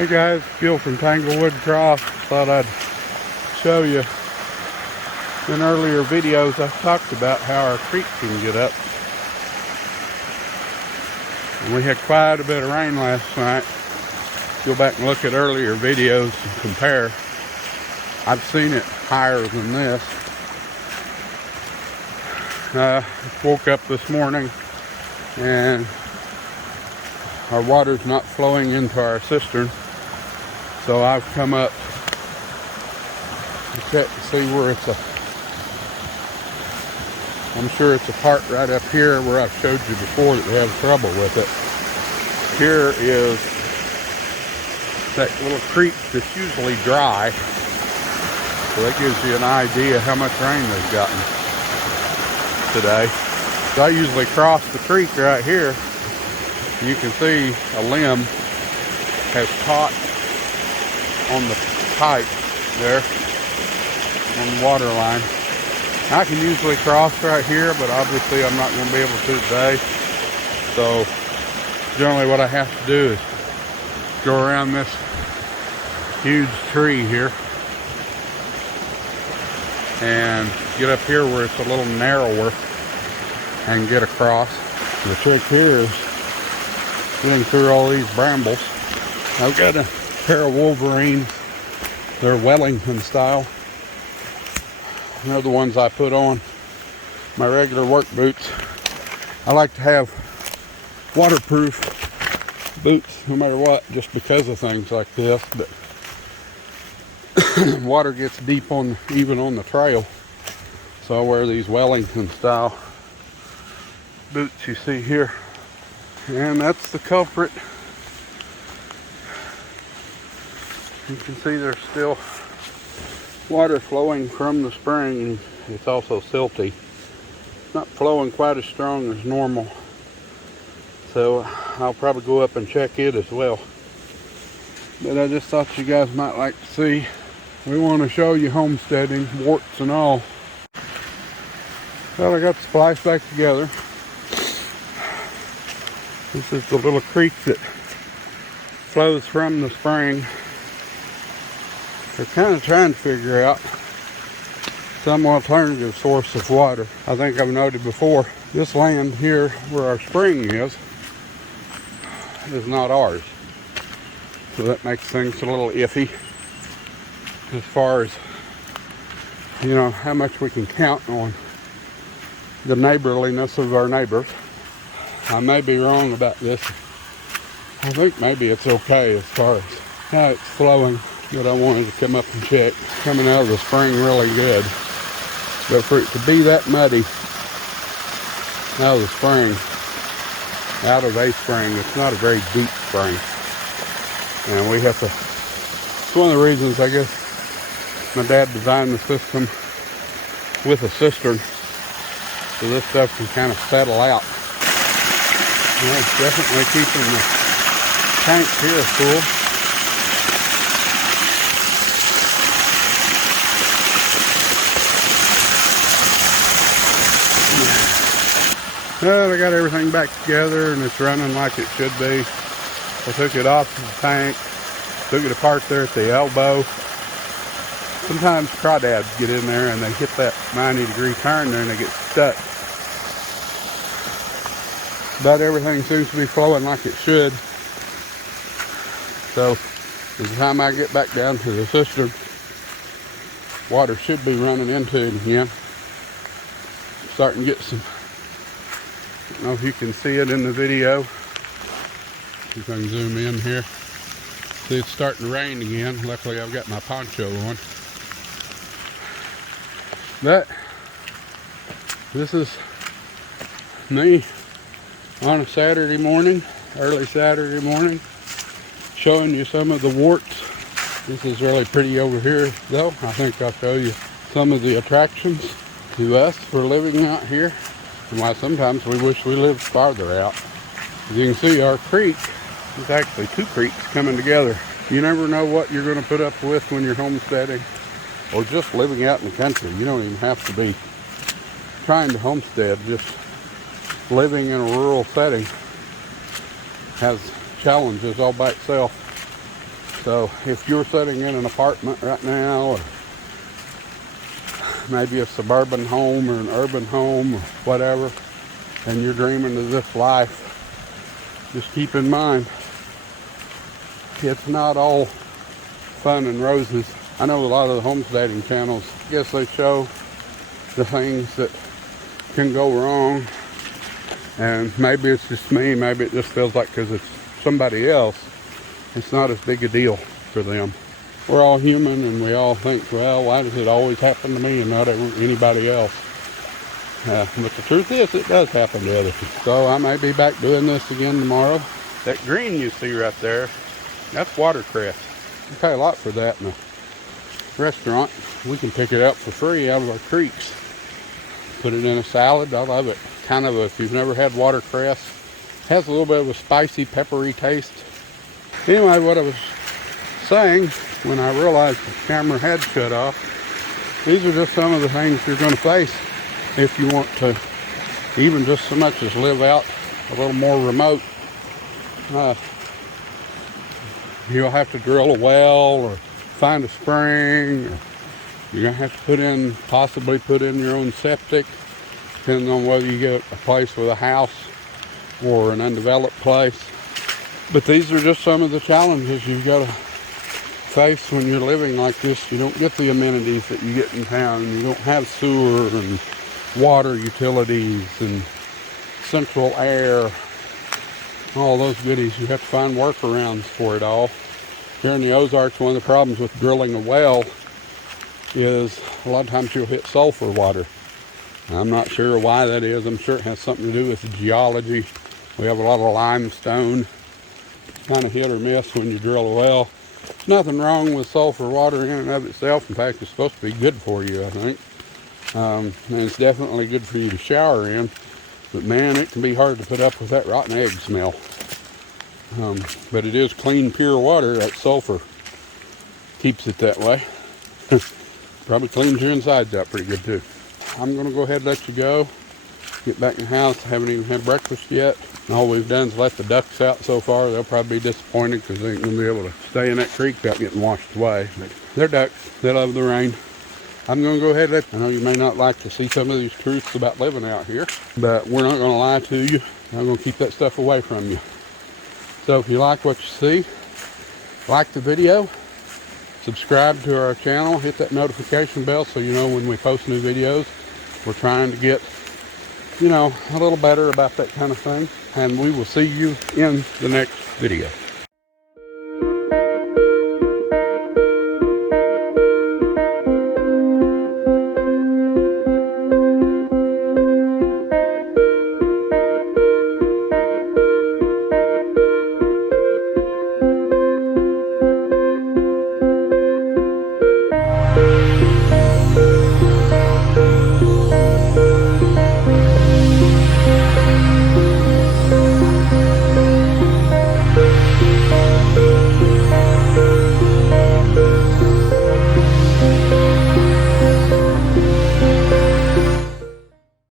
Hey guys, Gil from Tanglewood Croft. Thought I'd show you. In earlier videos I've talked about how our creek can get up. And we had quite a bit of rain last night. Go back and look at earlier videos and compare. I've seen it higher than this. Woke up this morning and our water's not flowing into our cistern. So I've come up to check to see where it's I'm sure it's a part right up here where I've showed you before that they have trouble with it. Here is that little creek that's usually dry. So that gives you an idea how much rain they've gotten today. So I usually cross the creek right here. You can see a limb has caught on the pipe there on the water line. I can usually cross right here, but obviously I'm not going to be able to today. So generally what I have to do is go around this huge tree here and get up here where it's a little narrower and get across. The trick here is getting through all these brambles. I've got a pair of Wolverines. They're Wellington style. They're the ones I put on my regular work boots. I like to have waterproof boots no matter what, just because of things like this. But water gets deep even on the trail. So I wear these Wellington style boots you see here. And that's the culprit. You can see there's still water flowing from the spring, and it's also silty. Not flowing quite as strong as normal. So I'll probably go up and check it as well. But I just thought you guys might like to see. We want to show you homesteading, warts and all. Well, I got the splice back together. This is the little creek that flows from the spring. We're kind of trying to figure out some alternative source of water. I think I've noted before, this land here where our spring is not ours. So that makes things a little iffy as far as, you know, how much we can count on the neighborliness of our neighbors. I may be wrong about this. I think maybe it's okay as far as how it's flowing. But I wanted to come up and check. Coming out of the spring really good. But for it to be that muddy out of the spring, out of a spring, it's not a very deep spring. And we have to, it's one of the reasons I guess my dad designed the system with a cistern. So this stuff can kind of settle out. And it's definitely keeping the tank here full. Well, I got everything back together and it's running like it should be. I took it off the tank, took it apart there at the elbow. Sometimes crawdads get in there and they hit that 90-degree turn there and they get stuck. But everything seems to be flowing like it should. So, by the time I get back down to the cistern, water should be running into it again. Starting to get some, I don't know if you can see it in the video. See if I can zoom in here. See, it's starting to rain again. Luckily, I've got my poncho on. But this is me on a Saturday morning, early Saturday morning, showing you some of the warts. This is really pretty over here, though. I think I'll show you some of the attractions to us for living out here, and why sometimes we wish we lived farther out. As you can see, our creek is actually two creeks coming together. You never know what you're going to put up with when you're homesteading or just living out in the country. You don't even have to be trying to homestead. Just living in a rural setting has challenges all by itself. So if you're sitting in an apartment right now, or maybe a suburban home or an urban home or whatever, and you're dreaming of this life, just keep in mind, it's not all fun and roses. I know a lot of the homesteading channels, I guess they show the things that can go wrong, and maybe it's just me, maybe it just feels like because it's somebody else, it's not as big a deal for them. We're all human, and we all think, well, why does it always happen to me and not anybody else? But the truth is, it does happen to other people. So I may be back doing this again tomorrow. That green you see right there, that's watercress. You pay a lot for that in a restaurant. We can pick it up for free out of our creeks. Put it in a salad. I love it. Kind of a, if you've never had watercress, has a little bit of a spicy, peppery taste. Anyway, what I was saying when I realized the camera had shut off, these are just some of the things you're going to face if you want to even just so much as live out a little more remote. You'll have to drill a well or find a spring, or you're going to have to possibly put in your own septic, depending on whether you get a place with a house or an undeveloped place. But these are just some of the challenges you've got to face when you're living like this. You don't get the amenities that you get in town. You don't have sewer and water utilities and central air, all those goodies. You have to find workarounds for it all. Here in the Ozarks, one of the problems with drilling a well is a lot of times you'll hit sulfur water. I'm not sure why that is. I'm sure it has something to do with the geology. We have a lot of limestone. Kind of hit or miss when you drill a well. There's nothing wrong with sulfur water in and of itself. In fact, it's supposed to be good for you, I think. And it's definitely good for you to shower in. But man, it can be hard to put up with that rotten egg smell. But it is clean, pure water. That sulfur keeps it that way. Probably cleans your insides out pretty good too. I'm going to go ahead and let you go. Get back in the house. I haven't even had breakfast yet. All we've done is let the ducks out so far. They'll probably be disappointed because they ain't going to be able to stay in that creek without getting washed away. But they're ducks. They love the rain. I'm going to go ahead and I know you may not like to see some of these truths about living out here, but we're not going to lie to you. I'm going to keep that stuff away from you. So if you like what you see, like the video, subscribe to our channel, hit that notification bell so you know when we post new videos. We're trying to get, a little better about that kind of thing. And we will see you in the next video.